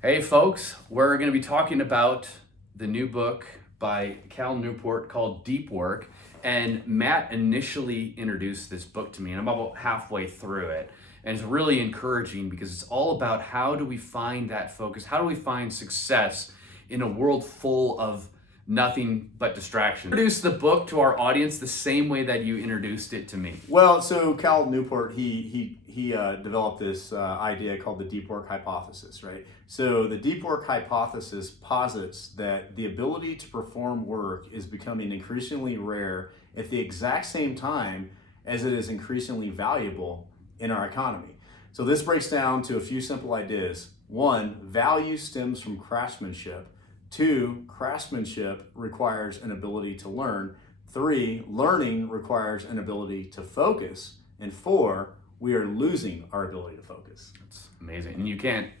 Hey folks, we're going to be talking about the new book by Cal Newport called Deep Work. And Matt initially introduced this book to me, and I'm about halfway through it. And it's really encouraging because it's all about how do we find that focus? How do we find success in a world full of nothing but distraction? Introduce the book to our audience the same way that you introduced it to me. Well, so Cal Newport, he developed this idea called the deep work hypothesis, right? So the deep work hypothesis posits that the ability to perform work is becoming increasingly rare at the exact same time as it is increasingly valuable in our economy. So this breaks down to a few simple ideas. One, value stems from craftsmanship. Two, craftsmanship requires an ability to learn. Three, learning requires an ability to focus. And four, we are losing our ability to focus. It's amazing. And you can't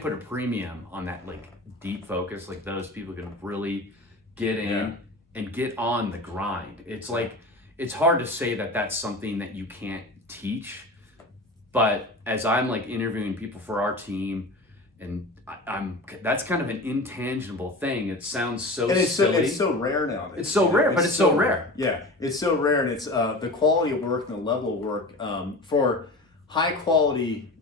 put a premium on that like deep focus. Like those people can really get in and get on the grind. It's like it's hard to say that that's something that you can't teach. But as I'm like interviewing people for our team, and I'm that's kind of an intangible thing. It sounds so And it's silly. it's so rare nowadays. It's so rare, but it's so rare. Yeah, it's so rare, and it's the quality of work and the level of work for high quality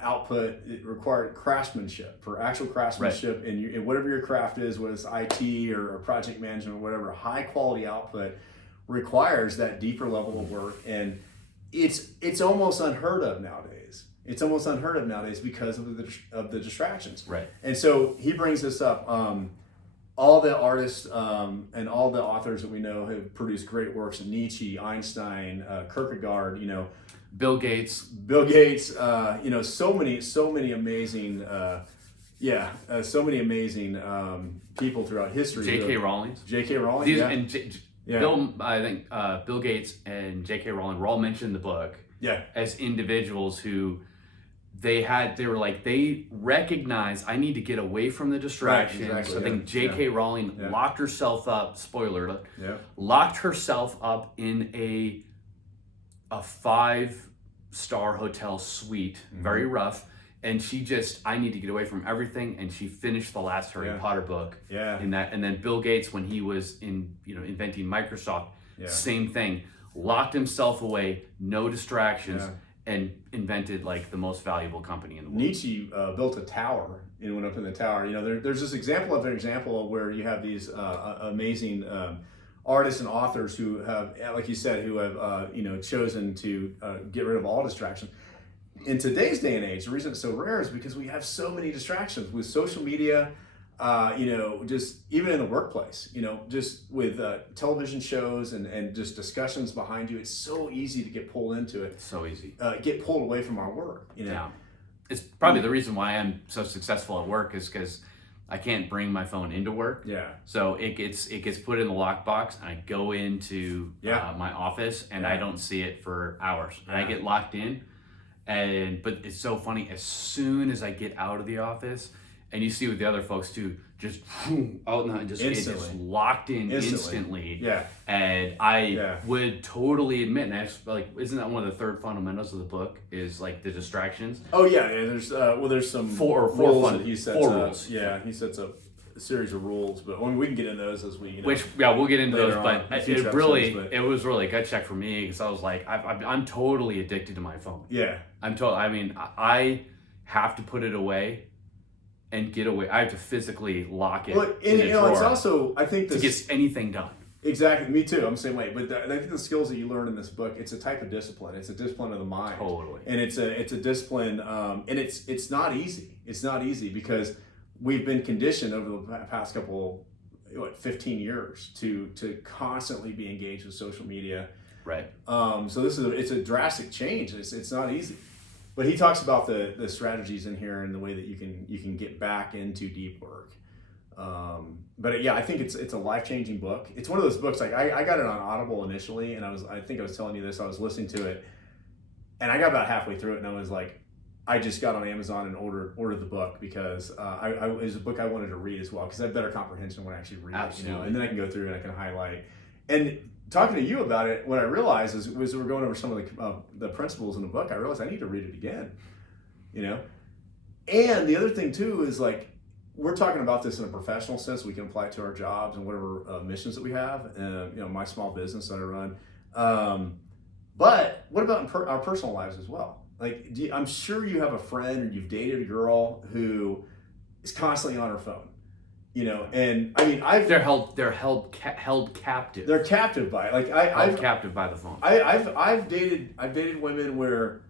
output. It required craftsmanship, for actual craftsmanship, in whatever your craft is, whether it's IT or project management or whatever. High quality output requires that deeper level of work, and it's almost unheard of nowadays. It's almost unheard of nowadays because of the distractions. Right. And so he brings this up. All the artists and all the authors that we know have produced great works: Nietzsche, Einstein, Kierkegaard. Bill Gates. Bill Gates. So many amazing. So many amazing people throughout history. J.K. Rowling. J.K. Rowling. These, yeah. and Bill, I think Bill Gates and J.K. Rowling were all mentioned in the book as individuals who they recognized I need to get away from the distractions. Right, exactly, I think J.K. Rowling locked herself up. Spoiler alert. Locked herself up in a 5-star hotel suite, very rough. And I need to get away from everything. And she finished the last Harry Potter book in that. And then Bill Gates, when he was inventing Microsoft, same thing, locked himself away, no distractions, and invented like the most valuable company in the world. Nietzsche built a tower and went up in the tower. There's this example of where you have these amazing artists and authors who have, like you said, who have chosen to get rid of all distraction. In today's day and age, the reason it's so rare is because we have so many distractions with social media, just even in the workplace, just with television shows and just discussions behind you. It's so easy to get pulled into it. So easy. Get pulled away from our work. Yeah. It's probably the reason why I'm so successful at work is because I can't bring my phone into work. Yeah. So it gets put in the lockbox, and I go into my office, and I don't see it for hours. And I get locked in. But it's so funny, as soon as I get out of the office, and you see with the other folks too, just out and just it's locked in instantly. Yeah. And I would totally admit, and that's like, isn't that one of the third fundamentals of the book? Is like the distractions. Oh yeah. There's some four rules that he sets four up. rules. Yeah, he sets up a series of rules, but we can get into those as we. We'll get into those. But it was really a gut check for me because I was like, I'm totally addicted to my phone. Yeah. I have to put it away and get away. I have to physically lock it in a drawer. It's also, I think, to get anything done. Exactly, me too. I'm the same way. But I think the skills that you learn in this book, it's a type of discipline. It's a discipline of the mind. Totally. And it's a discipline, and it's not easy. It's not easy because we've been conditioned over the past couple, 15 years to constantly be engaged with social media. Right. So it's a drastic change. It's not easy. But he talks about the strategies in here and the way that you can get back into deep work. But I think it's a life-changing book. It's one of those books, like I got it on Audible initially, and I think I was telling you this, I was listening to it, and I got about halfway through it, and I was like, I just got on Amazon and ordered the book because it was a book I wanted to read as well, because I have better comprehension when I actually read it, and then I can go through and I can highlight. And talking to you about it, what I realized is we're going over some of the principles in the book. I realized I need to read it again. And the other thing too is like, we're talking about this in a professional sense. We can apply it to our jobs and whatever missions that we have. My small business that I run. But what about in our personal lives as well? Like, I'm sure you have a friend or you've dated a girl who is constantly on her phone. And I mean, they're held captive. They're captive by it. Like held captive by the phone. I've dated women where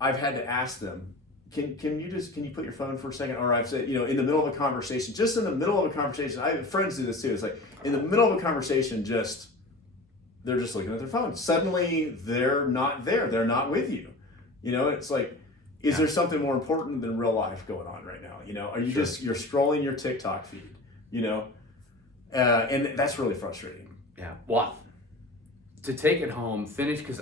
I've had to ask them, can you put your phone for a second? Or I've said, in the middle of a conversation, just in the middle of a conversation, I have friends do this too. It's like in the middle of a conversation, they're just looking at their phone. Suddenly they're not there. They're not with you. It's like, is there something more important than real life going on right now? Are you you're scrolling your TikTok feed, and that's really frustrating. Yeah. Well, to take it home, finish, because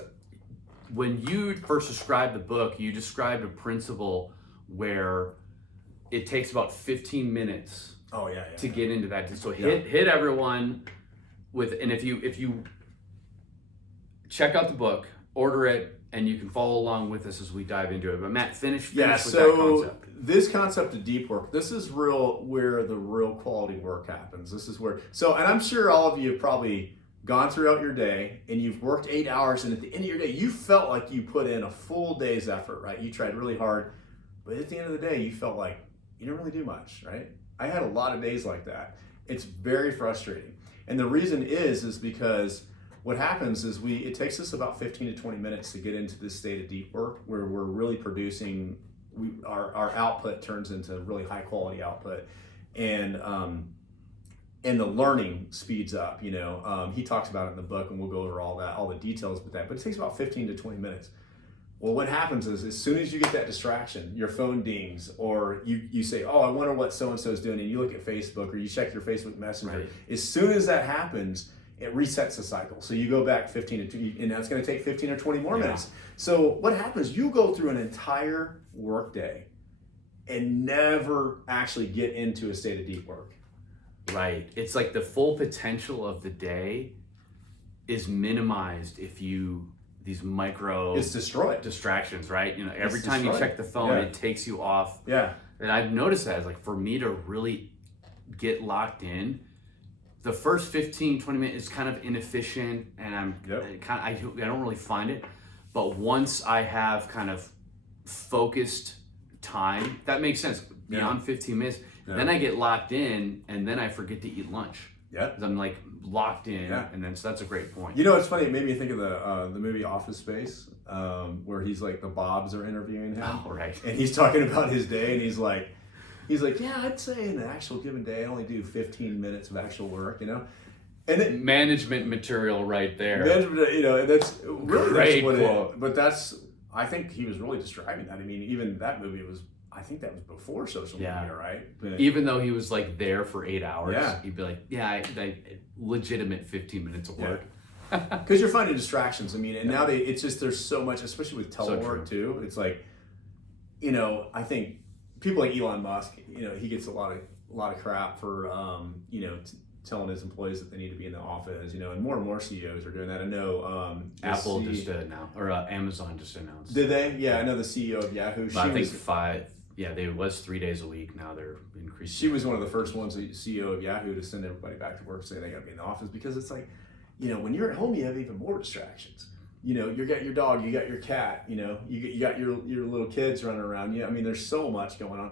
when you first described the book, you described a principle where it takes about 15 minutes to get into that. So hit everyone with, and if you check out the book, order it, and you can follow along with us as we dive into it. But Matt, finish with that concept. This concept of deep work, this is where the real quality work happens. This is where, and I'm sure all of you have probably gone throughout your day and you've worked 8 hours, and at the end of your day, you felt like you put in a full day's effort, right? You tried really hard, but at the end of the day, you felt like you didn't really do much, right? I had a lot of days like that. It's very frustrating. And the reason is because what happens is it takes us about 15 to 20 minutes to get into this state of deep work where we're really producing, our output turns into really high quality output, and the learning speeds up. He talks about it in the book, and we'll go over all the details with that, but it takes about 15 to 20 minutes. Well, what happens is as soon as you get that distraction, your phone dings, or you say, oh, I wonder what so-and-so is doing, and you look at Facebook or you check your Facebook Messenger. Right. As soon as that happens, it resets the cycle. So you go back 15 to, and that's going to take 15 or 20 more minutes. So what happens, you go through an entire workday and never actually get into a state of deep work. Right. It's like the full potential of the day is minimized if these micro it's destroyed distractions, right? Every time you check the phone, it takes you off. Yeah. And I've noticed that, like, for me to really get locked in, the first 15, 20 minutes is kind of inefficient, and I don't really find it. But once I have kind of focused time, that makes sense. Beyond 15 minutes, then I get locked in, and then I forget to eat lunch. Yeah. Because I'm like locked in, and then so that's a great point. It's funny. It made me think of the movie Office Space, where he's like the Bobs are interviewing him, right? And he's talking about his day, and he's like, yeah, I'd say in an actual given day, I only do 15 minutes of actual work, And management material right there. And that's really great what quote. But I think he was really describing that. I mean, even that movie I think that was before social media, right? But even though he was like there for 8 hours, he'd be like, I legitimate 15 minutes of work. Because you're finding distractions. I mean, and now it's just, there's so much, especially with telework too. It's like, I think people like Elon Musk, he gets a lot of crap for, telling his employees that they need to be in the office, and more CEOs are doing that. I know Apple just did now, or Amazon just announced. Did they? Yeah, I know the CEO of Yahoo. I think 5. Yeah, they was 3 days a week. Now they're increasing. She was one of the first ones, the CEO of Yahoo, to send everybody back to work, saying they got to be in the office, because it's like, when you're at home, you have even more distractions. You got your dog, you got your cat, you got your little kids running around. I mean, there's so much going on.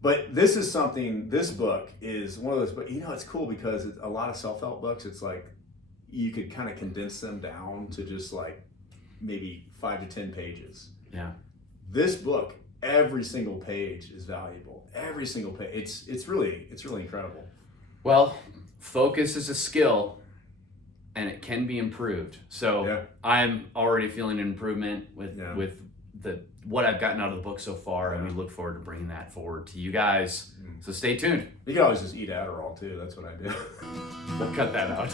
But this book is one of those, but it's cool because a lot of self-help books, it's like you could kind of condense them down to just like maybe 5 to 10 pages. Yeah. This book, every single page is valuable. Every single page. It's really incredible. Well, focus is a skill, and it can be improved. So I'm already feeling an improvement with what I've gotten out of the book so far, and we look forward to bringing that forward to you guys. So stay tuned. You can always just eat Adderall too. That's what I do. We'll cut that out.